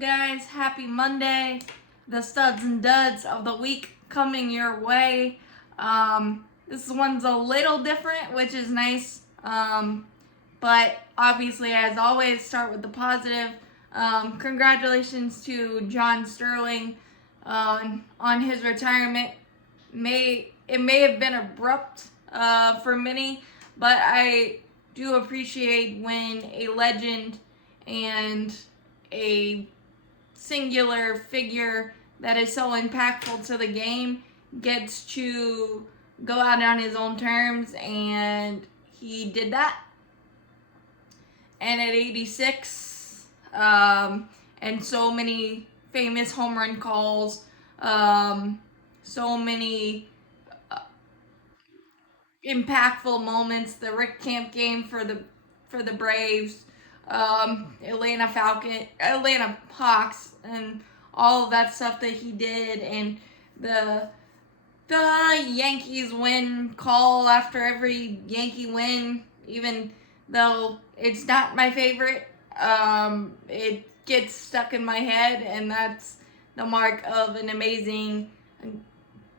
Guys, happy Monday. The studs and duds of the week coming your way. This one's a little different, which is nice. But obviously, as always, start with the positive. Congratulations to John Sterling on his retirement. It may have been abrupt for many, but I do appreciate when a legend and a singular figure that is so impactful to the game gets to go out on his own terms, and he did that. And at 86, and so many famous home run calls, so many impactful moments. The Rick Camp game for the Braves, Atlanta Hawks, and all of that stuff that he did, and the Yankees win call after every Yankee win, even though it's not my favorite. It gets stuck in my head, and that's the mark of an amazing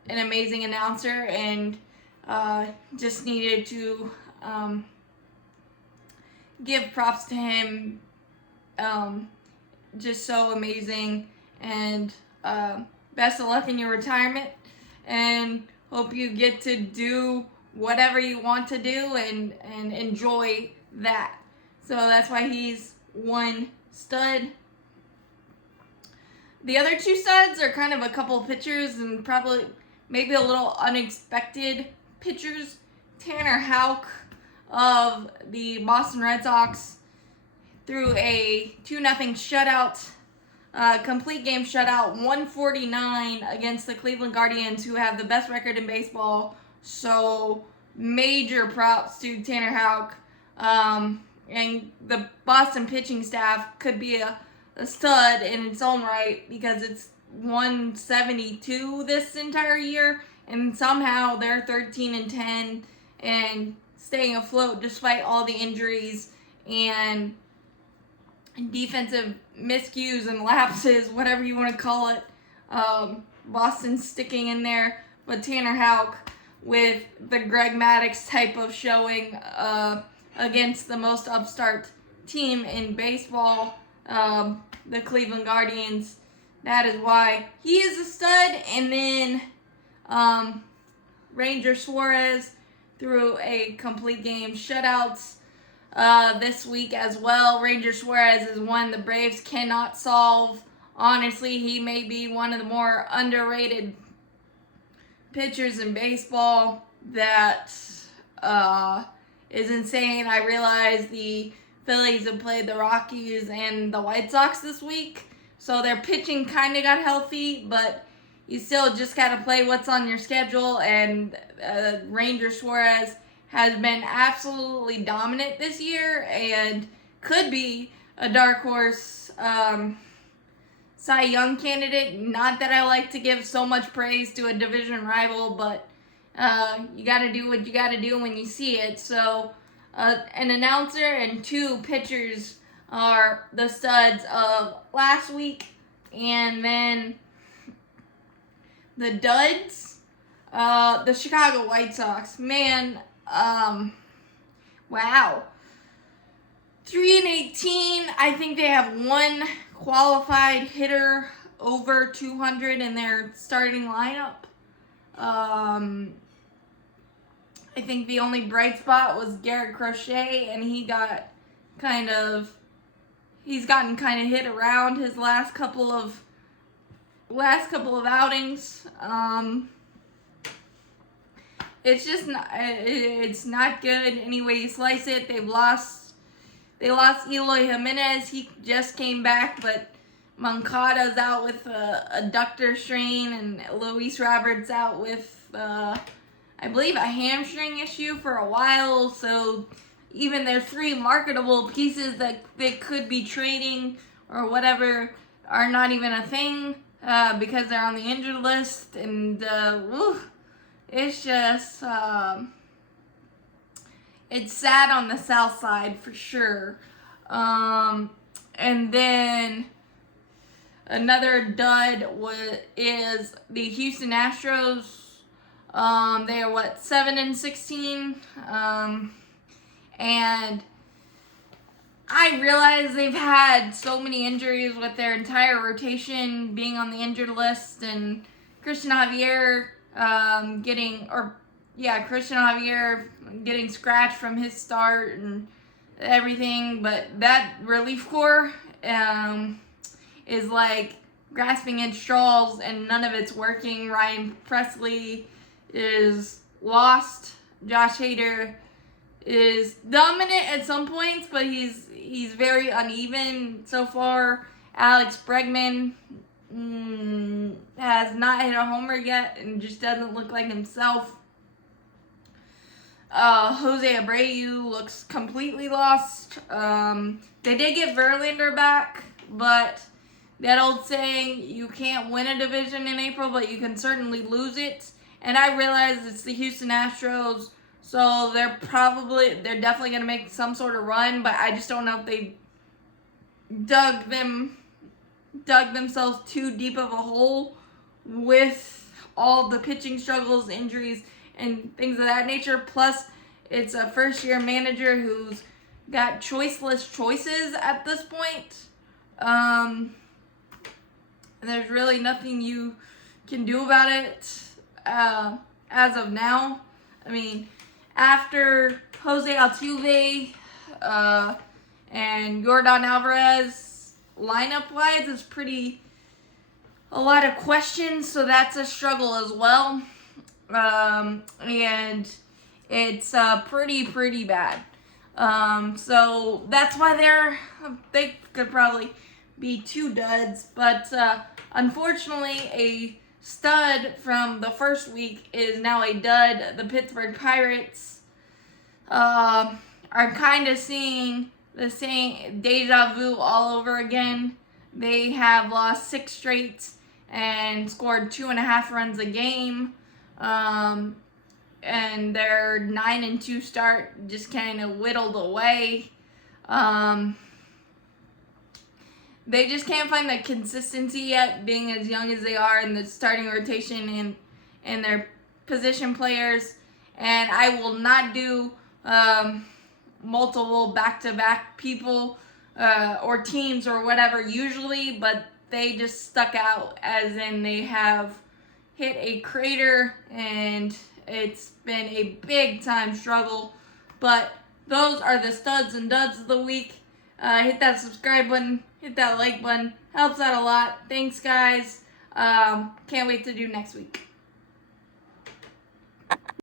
announcer, and just needed to give props to him. Just so amazing, and best of luck in your retirement, and hope you get to do whatever you want to do and enjoy that. So that's why he's one stud. The other two studs are kind of a couple pitchers and probably maybe a little unexpected pitchers. Tanner Houck of the Boston Red Sox threw a 2-0 shutout, complete game shutout, 149 against the Cleveland Guardians, who have the best record in baseball. So major props to Tanner Houck. And the Boston pitching staff could be a stud in its own right, because it's 172 this entire year, and somehow they're 13-10 and staying afloat despite all the injuries and defensive miscues and lapses, whatever you want to call it. Boston's sticking in there, but Tanner Houck with the Greg Maddux type of showing against the most upstart team in baseball, the Cleveland Guardians. That is why he is a stud. And then Ranger Suarez threw a complete game shutouts this week as well. Ranger Suarez is one the Braves cannot solve. Honestly, he may be one of the more underrated pitchers in baseball. That is insane. I realize the Phillies have played the Rockies and the White Sox this week, so their pitching kind of got healthy, but you still just got to play what's on your schedule, and Ranger Suarez has been absolutely dominant this year and could be a dark horse Cy Young candidate. Not that I like to give so much praise to a division rival, but you got to do what you got to do when you see it. So an announcer and two pitchers are the studs of last week. And then the duds, the Chicago White Sox. Man, wow. 3-18. I think they have one qualified hitter over 200 in their starting lineup. I think the only bright spot was Garrett Crochet, and he's gotten kind of hit around his last couple of outings. It's not good any way you slice it. They lost Eloy Jimenez. He just came back, but Moncada's out with a adductor strain, and Luis Roberts out with I believe a hamstring issue for a while. So even their three marketable pieces that they could be trading or whatever are not even a thing because they're on the injured list. And it's just it's sad on the south side for sure. And then Another dud is the Houston Astros. They are 7-16, and I realize they've had so many injuries with their entire rotation being on the injured list, and Christian Javier getting scratched from his start and everything. But that relief corps is like grasping at straws, and none of it's working. Ryan Presley is lost. Josh Hader is dominant at some points, but he's very uneven so far. Alex Bregman has not hit a homer yet and just doesn't look like himself. Jose Abreu looks completely lost. They did get Verlander back, but that old saying, you can't win a division in April, but you can certainly lose it. And I realize it's the Houston Astros, so they're definitely going to make some sort of run, but I just don't know if they dug themselves too deep of a hole with all the pitching struggles, injuries, and things of that nature. Plus, it's a first-year manager who's got choiceless choices at this point. And there's really nothing you can do about it as of now. I mean, after Jose Altuve and Yordan Alvarez, lineup-wise, is a lot of questions, so that's a struggle as well. And it's pretty bad. So that's why they could probably be 2 duds, but unfortunately, a stud from the first week is now a dud. The Pittsburgh Pirates are kind of seeing the same deja vu all over again. They have lost 6 straight and scored 2.5 runs a game. And their 9-2 start just kind of whittled away. They just can't find the consistency yet, being as young as they are in the starting rotation and their position players. And I will not do multiple back-to-back people or teams or whatever usually, but they just stuck out, as in they have hit a crater, and it's been a big-time struggle. But those are the studs and duds of the week. Hit that subscribe button, hit that like button, helps out a lot. Thanks, guys. Can't wait to do next week.